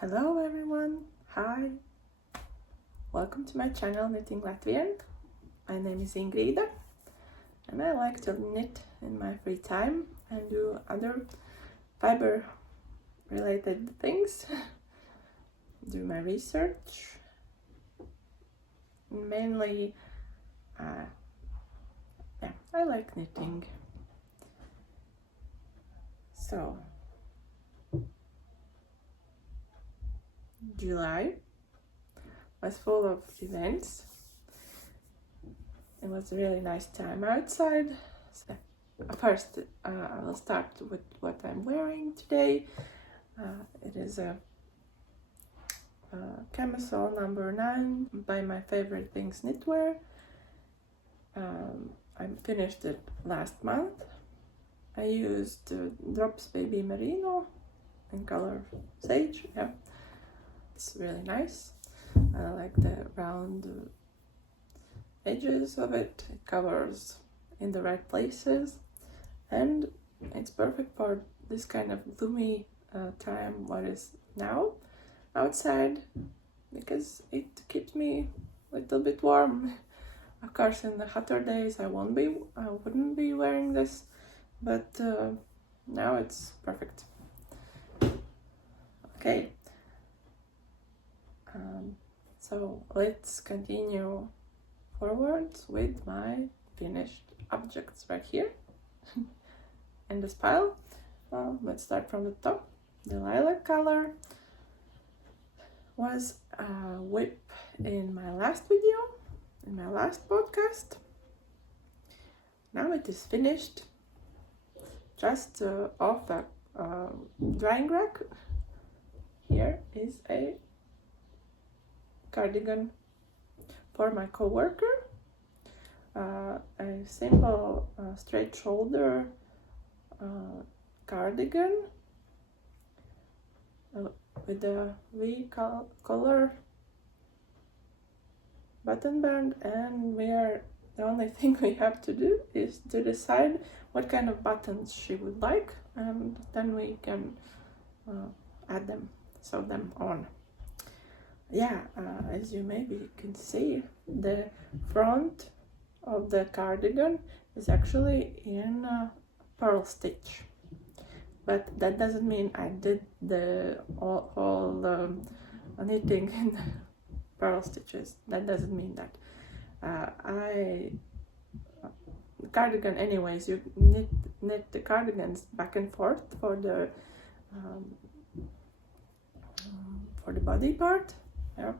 Hello everyone, hi, welcome to my channel Knitting Latvian. My name is Ingrīda and I like to knit in my free time and do other fiber related things, do my research, mainly I like knitting. So July was full of events. It was a really nice time outside. So, first, I will start with what I'm wearing today. It is a Camisole number 9 by My Favorite Things Knitwear. I finished it last month. I used Drops Baby Merino in color Sage. Yeah, it's really nice. I like the round edges of it. It covers in the right places and it's perfect for this kind of gloomy time what is now outside, because it keeps me a little bit warm. Of course in the hotter days I wouldn't be wearing this, but now it's perfect. Okay, so let's continue forwards with my finished objects right here in this pile. Let's start from the top. The lilac color was a whip in my last video, in my last podcast. Now it is finished, just off a drying rack. Here is a cardigan for my co-worker, a simple straight shoulder cardigan with a V color button band, and the only thing we have to do is to decide what kind of buttons she would like, and then we can add them, sew them on. Yeah, as you maybe can see, the front of the cardigan is actually in purl stitch, but that doesn't mean I did the whole knitting in the purl stitches. That doesn't mean that. The cardigan, anyways, you knit the cardigans back and forth for the body part. Yeah.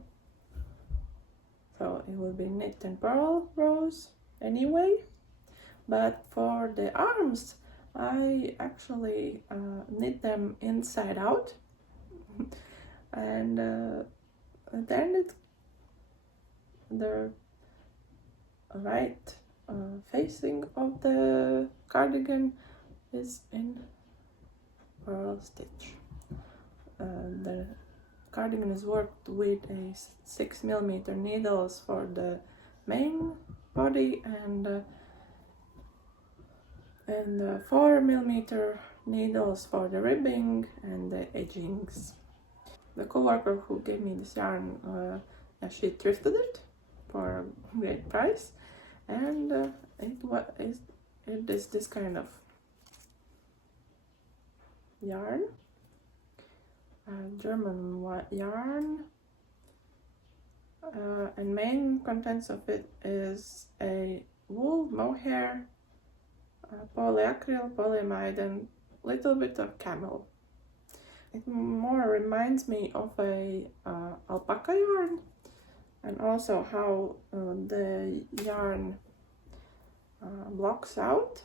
So it will be knit and purl rows anyway, but for the arms I actually knit them inside out and then the right facing of the cardigan is in purl stitch. The cardigan is worked with a 6mm needles for the main body and 4mm needles for the ribbing and the edgings. The co-worker who gave me this yarn, she thrifted it for a great price, and it is this kind of yarn. German yarn, and main contents of it is a wool, mohair, polyacryl, polyamide, and little bit of camel. It more reminds me of a alpaca yarn, and also how the yarn blocks out.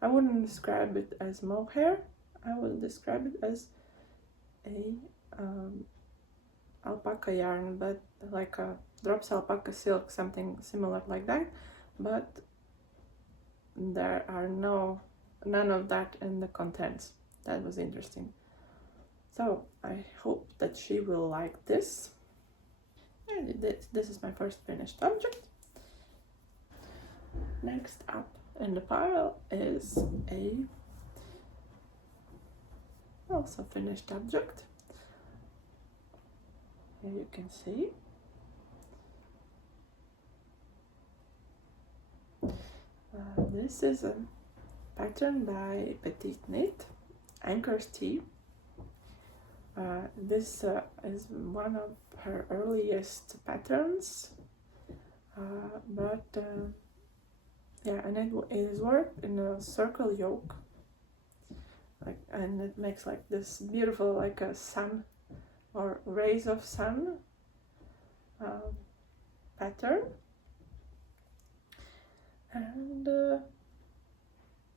I wouldn't describe it as mohair. I will describe it as a alpaca yarn, but like a drops alpaca silk, something similar like that, but there are none of that in the contents. That was interesting. So I hope that she will like this. And this is my first finished object. Next up in the pile is a Also finished object. Here you can see. This is a pattern by Petite Knit, Ankers tea. This is one of her earliest patterns, yeah, and it is worked in a circle yoke, and it makes like this beautiful, like a sun or rays of sun pattern. And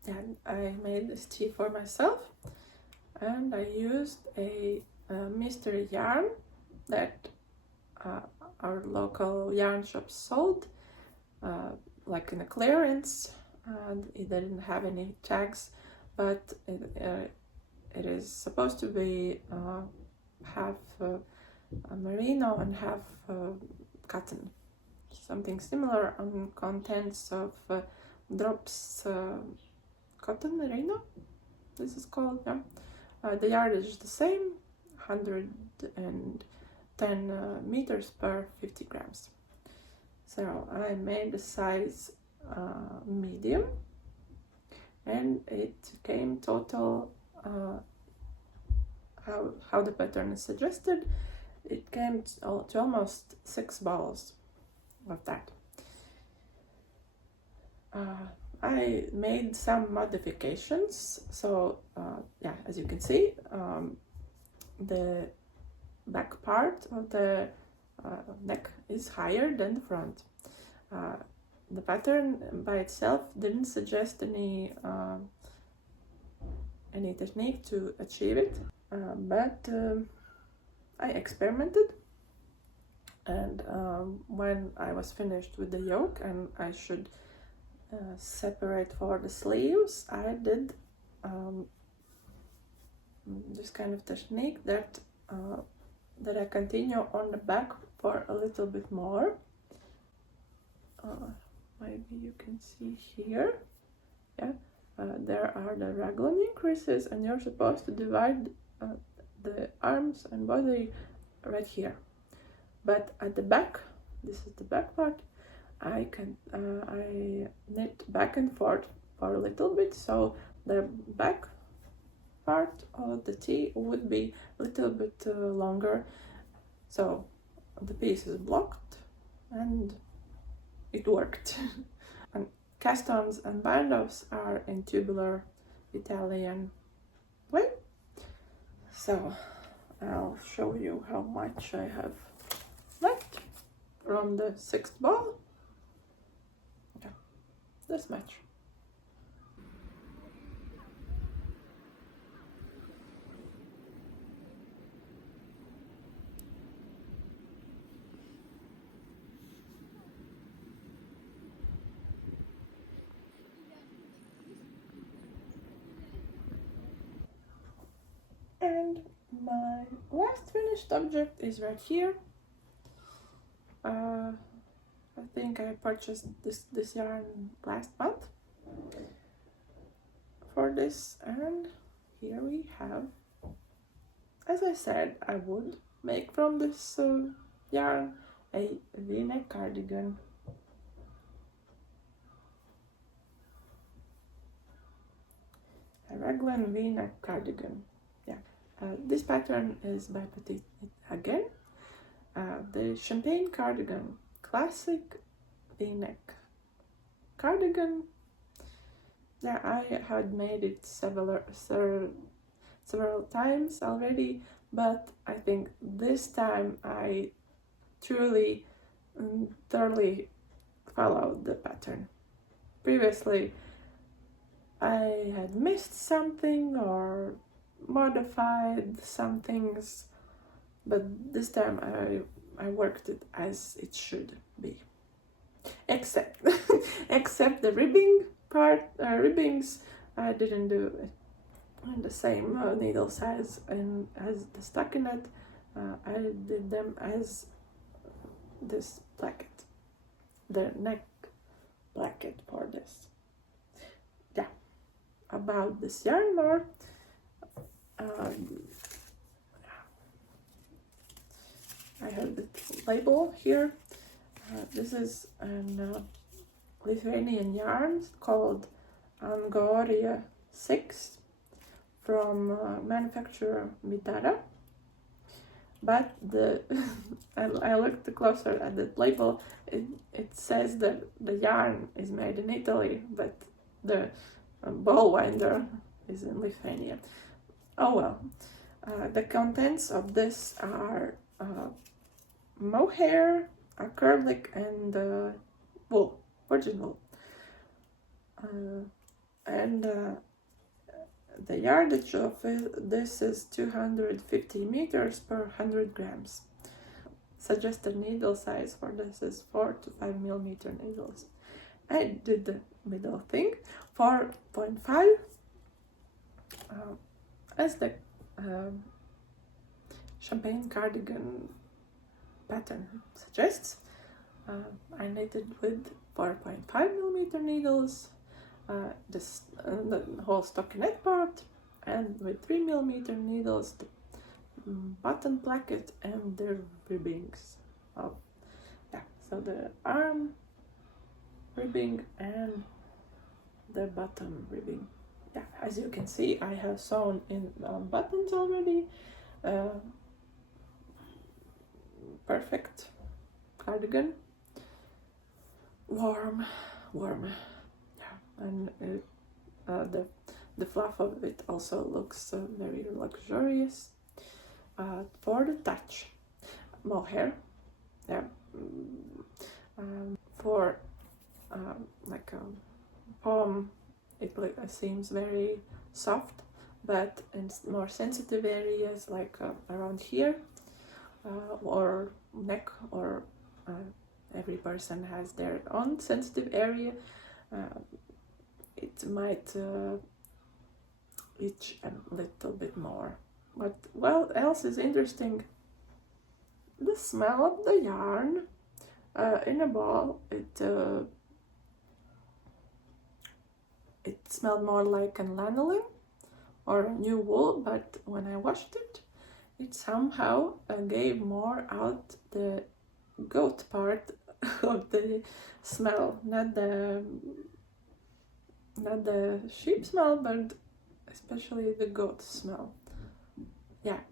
yeah, I made this tea for myself, and I used a mystery yarn that our local yarn shop sold, like in a clearance, and it didn't have any tags, but it is supposed to be half merino and half cotton. Something similar on contents of drops cotton merino, this is called, yeah. The yard is the same, 110 meters per 50 grams. So I made the size medium, and it came total, how the pattern is suggested, it came to almost 6 balls of that. I made some modifications, so yeah, as you can see, the back part of the neck is higher than the front. The pattern by itself didn't suggest any technique to achieve it, but I experimented, and when I was finished with the yoke and I should separate for the sleeves, I did this kind of technique that I continue on the back for a little bit more. Maybe you can see here, yeah, there are the raglan increases, and you're supposed to divide the arms and body right here. But at the back, this is the back part, I knit back and forth for a little bit, so the back part of the tee would be a little bit longer, so the piece is blocked, and it worked. And cast-ons and bind-offs are in tubular Italian way. So I'll show you how much I have left from the 6th ball. Yeah, this much. And my last finished object is right here. I think I purchased this yarn last month for this, and here we have, as I said, I would make from this yarn a V-neck cardigan. A raglan V-neck cardigan. Yeah, this pattern is by Petite Knit again. The champagne cardigan, classic V-neck cardigan. Yeah, I had made it several times already, but I think this time I truly thoroughly followed the pattern. Previously, I had missed something or modified some things, but this time I worked it as it should be. Except the ribbing part, ribbings, I didn't do it in the same needle size and as the stockinette. I did them as this placket, the neck placket for this. Yeah, about this yarn more, I have the label here. This is an Lithuanian yarn called Angoria 6 from manufacturer Mitara. But I looked closer at the label. It says that the yarn is made in Italy, but the ball winder is in Lithuania. Oh well. The contents of this are mohair, acrylic, and wool, virgin wool. The yardage of this is 250 meters per 100 grams. Suggested needle size for this is 4 to 5 millimeter needles. I did the middle thing, 4.5, as the champagne cardigan pattern suggests. I knitted with 4.5 millimeter needles, the whole stockinette part, and with 3 millimeter needles the button placket and the ribbings. So the arm ribbing and the bottom ribbing. As you can see, I have sewn in buttons already. Perfect cardigan, warm, and the fluff of it also looks very luxurious. For the touch, mohair, for like a palm, it seems very soft, but in more sensitive areas like around here or neck, or every person has their own sensitive area, it might itch a little bit more. But what else is interesting, the smell of the yarn in a ball, it smelled more like an lanolin or a new wool, but when I washed it, it somehow gave more out the goat part of the smell, not the sheep smell, but especially the goat smell.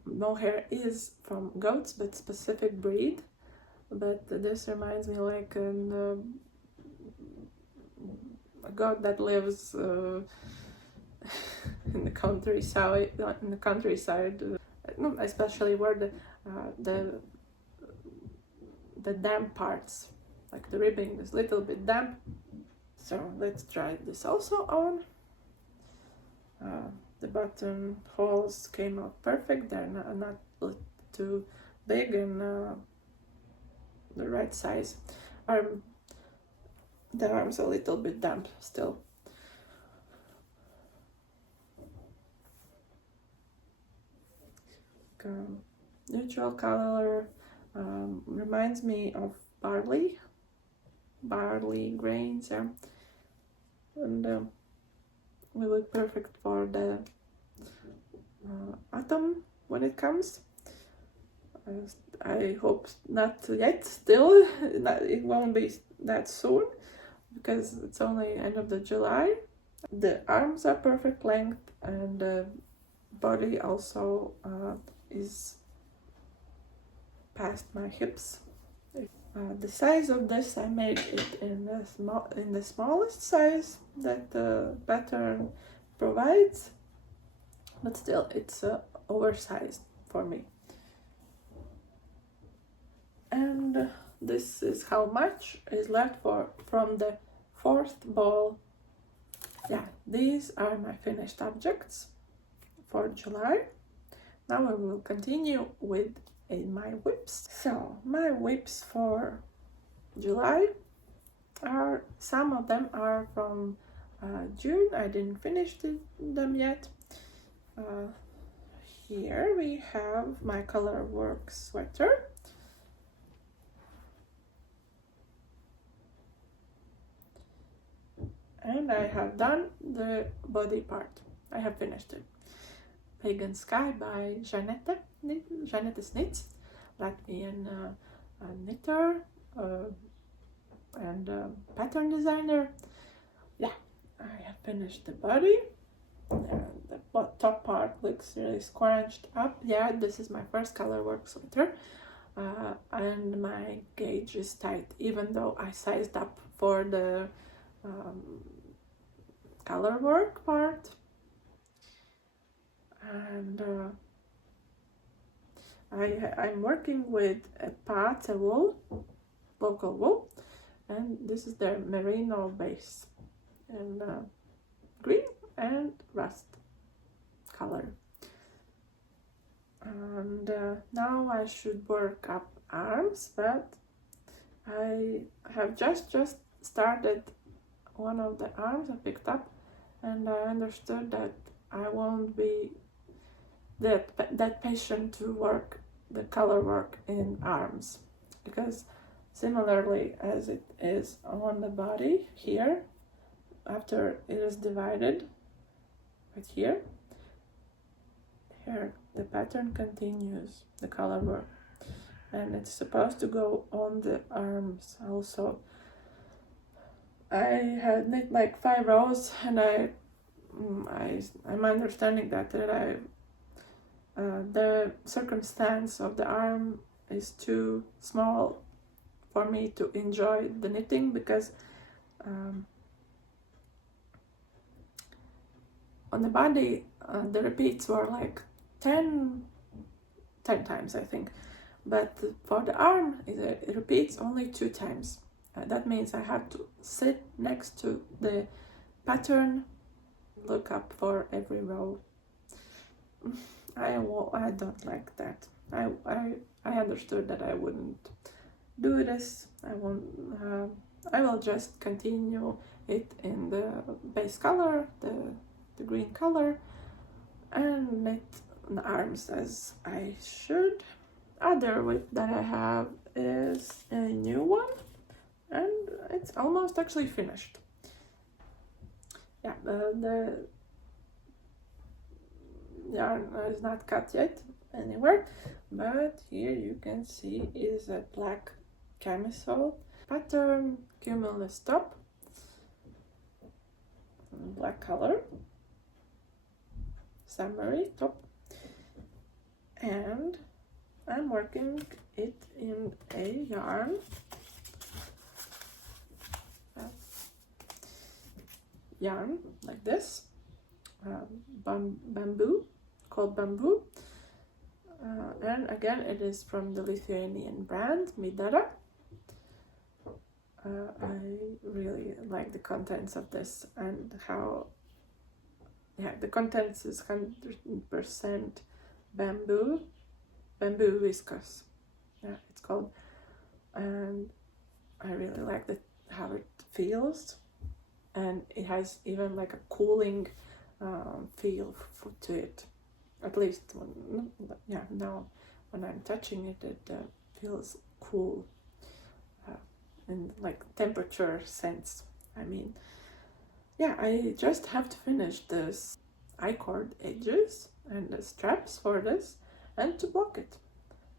Mohair is from goats, but specific breed. But this reminds me like a goat that lives in the countryside. Especially where the damp parts, like the ribbing, is a little bit damp. So let's try this also on. The button holes came out perfect. They're not too big, and the right size. The arm's a little bit damp still. Neutral color, reminds me of barley grains, and will look perfect for the autumn when it comes. I hope not yet, still, it won't be that soon, because it's only end of the July. The arms are perfect length, and the body also is past my hips. The size of this, I made it in the smallest size that the pattern provides, but still it's oversized for me. And this is how much is left from the fourth ball. These are my finished objects for July. Now I will continue with my whips. So my whips for July are, some of them are from June. I didn't finish them yet. Here we have my color work sweater. And I have done the body part. I have finished it. Pagan Sky by Zanateknits, Latvian knitter and pattern designer. Yeah, I have finished the body. The top part looks really scrunched up. Yeah, this is my first color work sweater. And my gauge is tight, even though I sized up for the color work part. And I'm working with a Pagānu wool, local wool, and this is their merino base in green and rust color. And now I should work up arms, but I have just started one of the arms I picked up, and I understood that I won't be that patient to work the color work in arms, because similarly as it is on the body here, after it is divided right here, the pattern continues, the color work, and it's supposed to go on the arms also. I had knit like 5 rows, and I'm understanding that the circumstance of the arm is too small for me to enjoy the knitting, because on the body the repeats were like 10 times, I think, but for the arm it repeats only 2 times. That means I have to sit next to the pattern, look up for every row. I don't like that. I understood that I wouldn't do this. I will just continue it in the base color, the green color, and knit the arms as I should. Other width that I have is a new one, and it's almost actually finished. Yeah, the yarn is not cut yet anywhere, but here you can see is a black camisole pattern, Cumulus top, black color, summery top, and I'm working it in a yarn like this, bamboo, called bamboo, and again it is from the Lithuanian brand Midara. I really like the contents of this, and how, yeah, the contents is 100% bamboo viscose, yeah, it's called, and I really like how it feels, and it has even like a cooling feel to it, at least now when I'm touching it, it feels cool in like temperature sense. I mean, yeah, I just have to finish this I-cord edges and the straps for this, and to block it.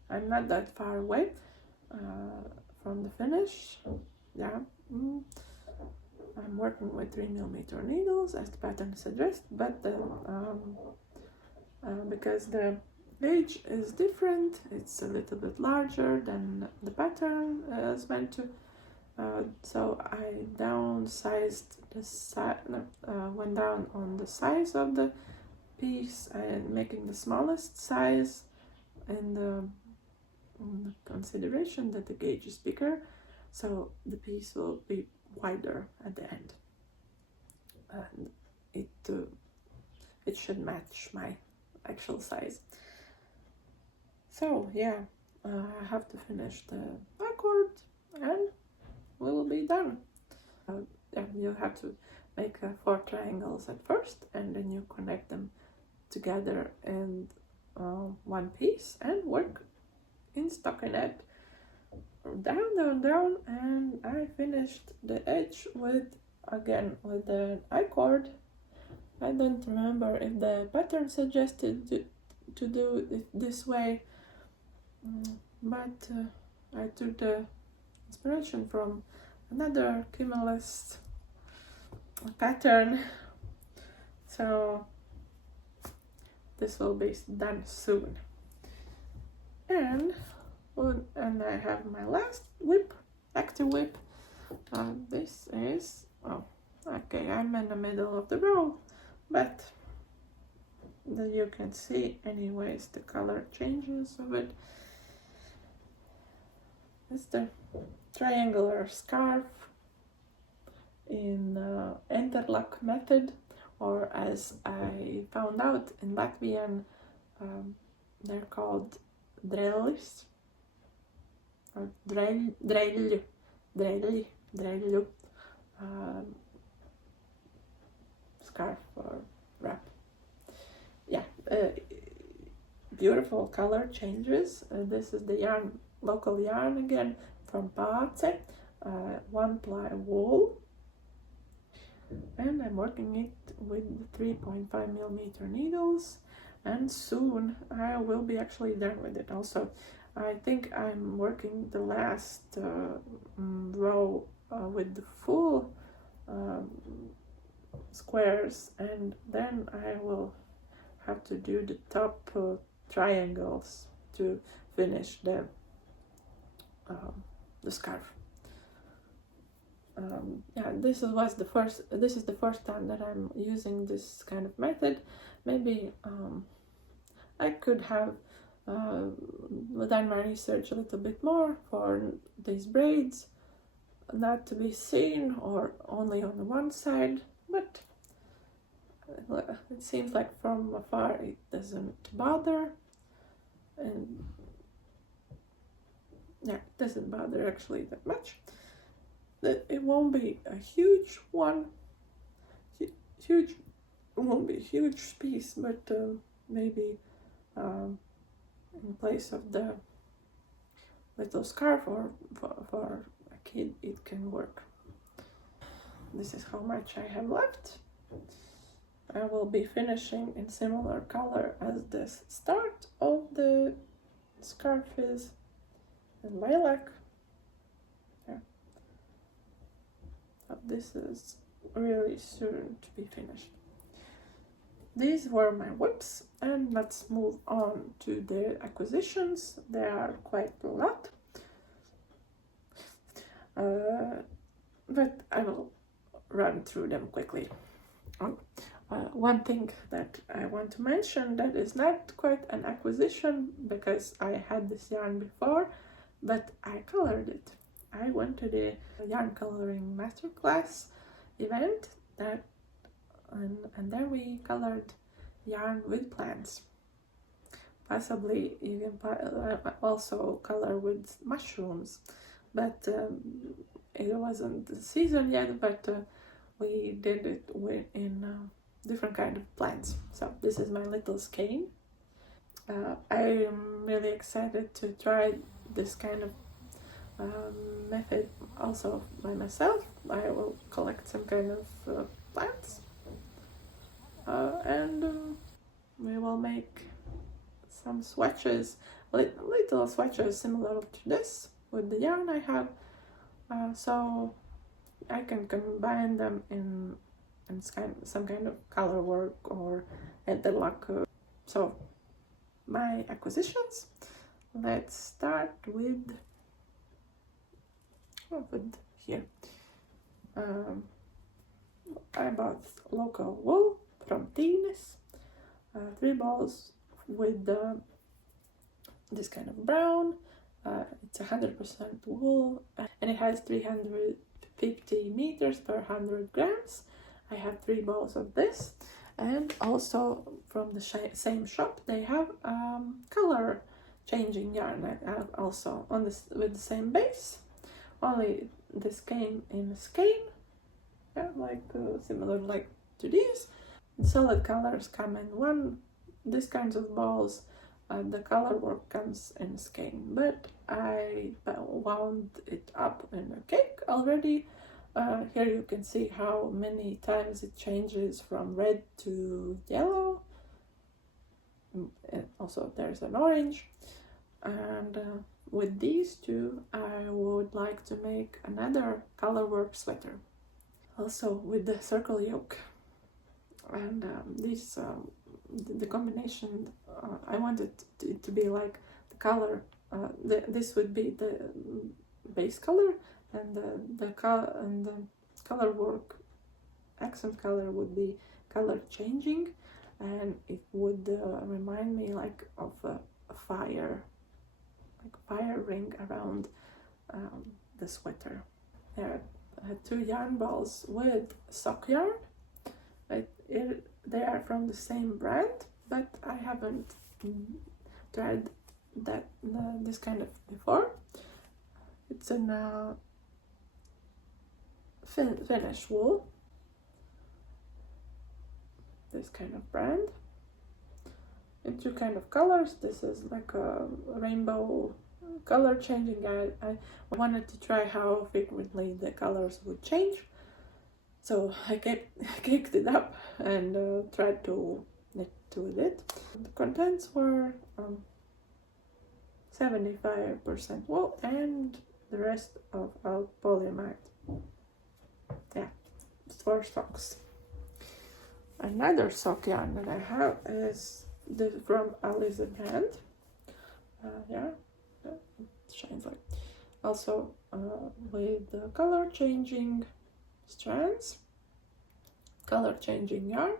I'm not that far away from the finish. Yeah, I'm working with 3mm needles as the pattern suggests, but because the gauge is different, it's a little bit larger than the pattern is meant to. So I downsized went down on the size of the piece and making the smallest size in the consideration that the gauge is bigger, so the piece will be wider at the end, and it should match my actual size. So yeah, I have to finish the I-cord and we will be done. You have to make 4 triangles at first, and then you connect them together in one piece and work in stockinette down, and I finished the edge with the I-cord I don't remember if the pattern suggested to do it this way, but I took the inspiration from another Cumulus pattern, so this will be done soon. And I have my last whip, active whip. This is, oh, okay, I'm in the middle of the row, but then you can see anyways the color changes of it. It's the triangular scarf in interlock method, or as I found out in Latvian, they're called drelis, or dreļu, scarf or wrap. Yeah, beautiful color changes. This is the yarn, local yarn again from Pagānu, 1-ply wool, and I'm working it with 3.5mm needles, and soon I will be actually done with it. Also, I think I'm working the last row with the full squares, and then I will have to do the top triangles to finish the scarf. Yeah, this is the first time that I'm using this kind of method. Maybe I could have done my research a little bit more for these braids not to be seen or only on one side, but it seems like from afar it doesn't bother, and yeah, it doesn't bother actually that much. That it won't be a huge one, it won't be a huge piece, but maybe in place of the little scarf, or for a kid it can work. This is how much I have left. I will be finishing in similar color as the start of the scarf is, in lilac. Yeah. So this is really soon to be finished. These were my whips, and let's move on to the acquisitions. There are quite a lot, but I will run through them quickly. One thing that I want to mention that is not quite an acquisition, because I had this yarn before, but I colored it. I went to the yarn coloring masterclass event and there we colored yarn with plants. Possibly you can also color with mushrooms, but it wasn't the season yet, but we did it in different kind of plants. So this is my little skein. I am really excited to try this kind of method also by myself. I will collect some kind of plants, and we will make some swatches, little swatches similar to this with the yarn I have, so I can combine them in some kind of color work or interlock. So my acquisitions, let's start with here. I bought local wool from Tīnes, 3 balls with this kind of brown. It's 100% wool, and it has 350 meters per 100 grams. I have 3 balls of this, and also from the same shop they have color changing yarn also on this with the same base. Only this came in a skein, yeah, like similar like to these. The solid colors come in these kinds of balls. The color work comes in a skein, but I wound it up in a cake already. Here you can see how many times it changes from red to yellow. And also there's an orange. And with these two I would like to make another color work sweater, also with the circle yoke. And the combination, I wanted it to be like the color, this would be the base color, and the color work accent color would be color changing, and it would remind me like of a fire, like fire ring around the sweater. There are 2 yarn balls with sock yarn. They are from the same brand, but I haven't tried this kind of before. It's in Finnish wool, this kind of brand, in 2 kind of colors. This is like a rainbow color changing. I wanted to try how frequently the colors would change, so I caked it up and tried to knit with it. The contents were 75% wool and the rest of polyamide. Yeah, 4 socks. Another sock yarn that I have is from Alice brand. Yeah, it shines like. Also with the color changing strands, color changing yarn,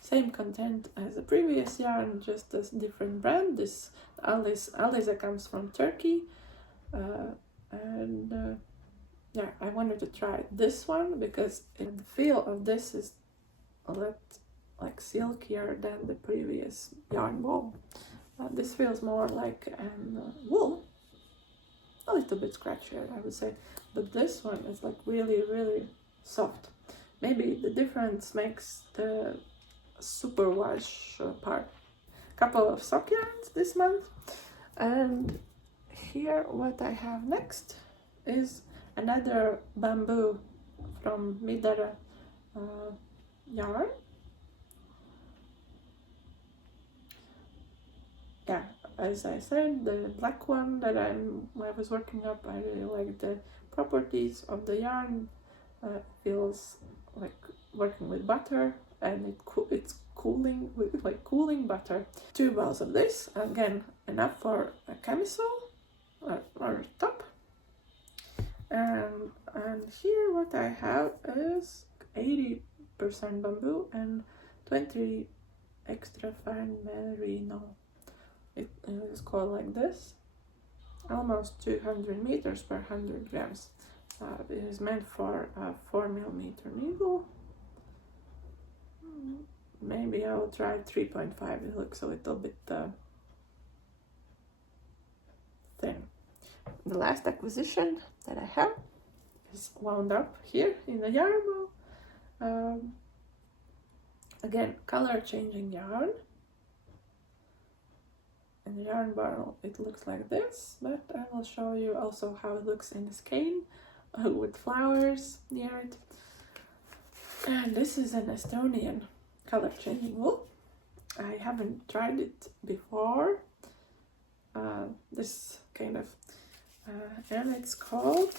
same content as the previous yarn, just a different brand. This Alice comes from Turkey, and yeah, I wanted to try this one because the feel of this is a lot like silkier than the previous yarn ball. This feels more like wool, a little bit scratchier I would say, but this one is like really soft. Maybe the difference makes the super wash part. Couple of sock yarns this month. And here what I have next is another bamboo from Midara yarn. Yeah, as I said, the black one that I was working up, I really like the properties of the yarn. Feels like working with butter, and it's cooling, with like cooling butter. 2 balls of this, again enough for a camisole or top. And here what I have is 80% bamboo and 20 extra fine merino. It is called like this. Almost 200 meters per 100 grams. It is meant for a 4mm needle. Maybe I will try 3.5. It looks a little bit thin. The last acquisition that I have is wound up here in the yarn ball. Again, color changing yarn. In the yarn ball it looks like this, but I will show you also how it looks in the skein with flowers near it. And this is an Estonian color changing wool. I haven't tried it before. This kind of and it's called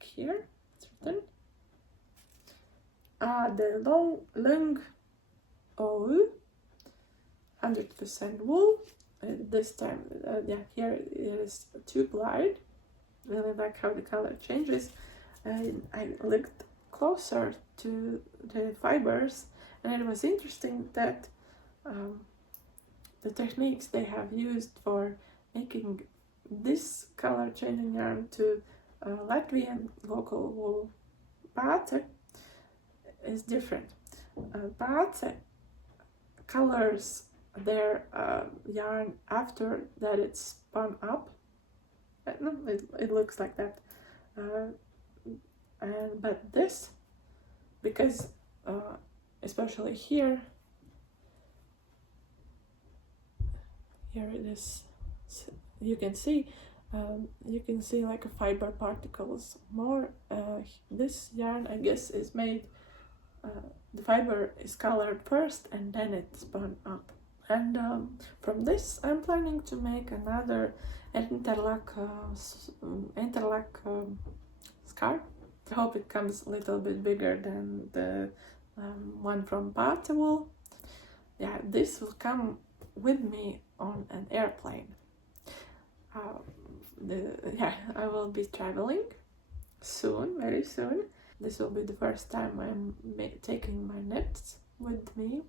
here it's written the long OU 100% wool. This time, yeah, here it is 2-ply. Really like how the color changes. I looked closer to the fibers, and it was interesting that the techniques they have used for making this color changing yarn to Latvian local wool Pāce is different. Pāce colors their yarn after that it's spun up. It looks like that. But this, because especially here it is you can see like a fiber particles more. This yarn, I guess, is made, the fiber is colored first and then it's spun up. And from this I'm planning to make another interlock scarf. I hope it comes a little bit bigger than the one from Pagānu. Yeah, this will come with me on an airplane. I will be traveling soon, very soon. This will be the first time I'm taking my knits with me.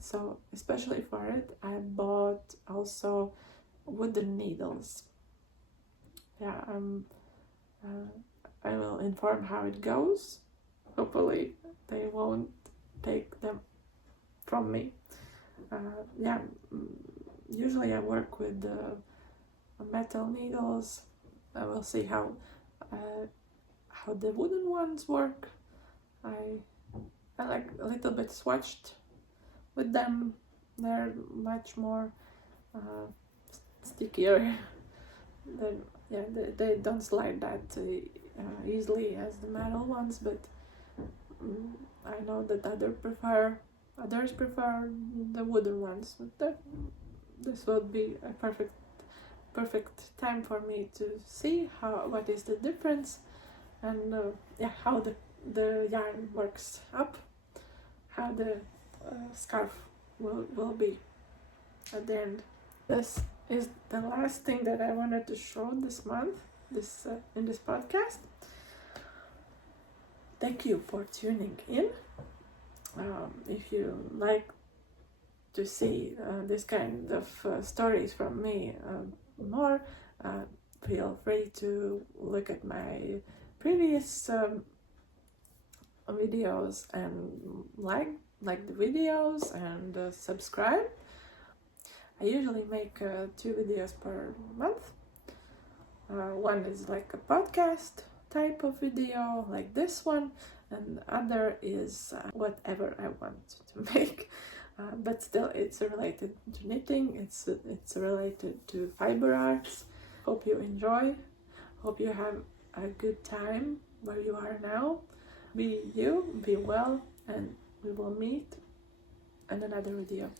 So especially for it, I bought also wooden needles. Yeah, I will inform how it goes. Hopefully they won't take them from me. Usually I work with metal needles. I will see how the wooden ones work. I like a little bit swatched with them. They're much more stickier. They don't slide that easily as the metal ones, but I know that others prefer the wooden ones. But this will be a perfect time for me to see what is the difference, and how the yarn works up, how the scarf will be at the end. This is the last thing that I wanted to show this month, in this podcast. Thank you for tuning in. If you like to see this kind of stories from me more, feel free to look at my previous videos and like the videos and subscribe. I usually make 2 videos per month. One is like a podcast type of video like this one, and the other is whatever I want to make. But still, it's related to knitting, it's related to fiber arts. Hope you enjoy, hope you have a good time where you are now. Be you, be well, and we will meet in another video.